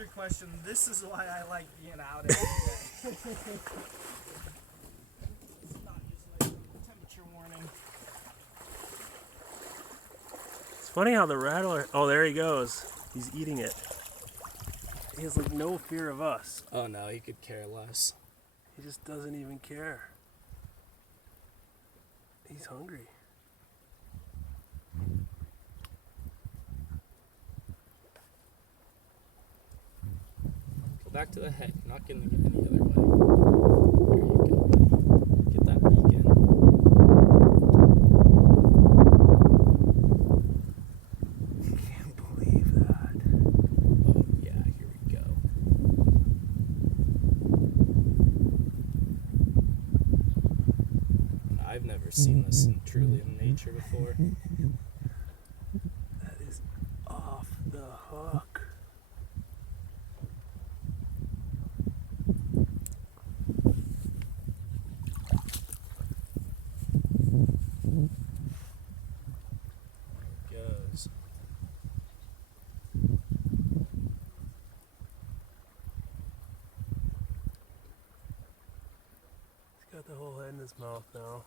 answer your question, this is why I like being out every day. It's not usually a temperature warning. It's funny how the rattler... Oh, there he goes. He's eating it. He has like no fear of us. Oh no, he could care less. He just doesn't even care. He's hungry. Go back to the head. You're not getting it any other way. There you go, buddy. Get that beak in. Can't believe that. Oh yeah, here we go. I've never seen this truly in nature before. That is off the hook. Goes. He's got the whole head in his mouth now.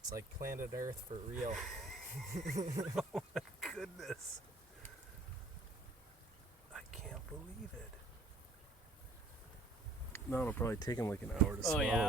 It's like planet Earth for real. Oh my goodness. I can't believe it. No, it'll probably take him like an hour to swallow. Oh yeah,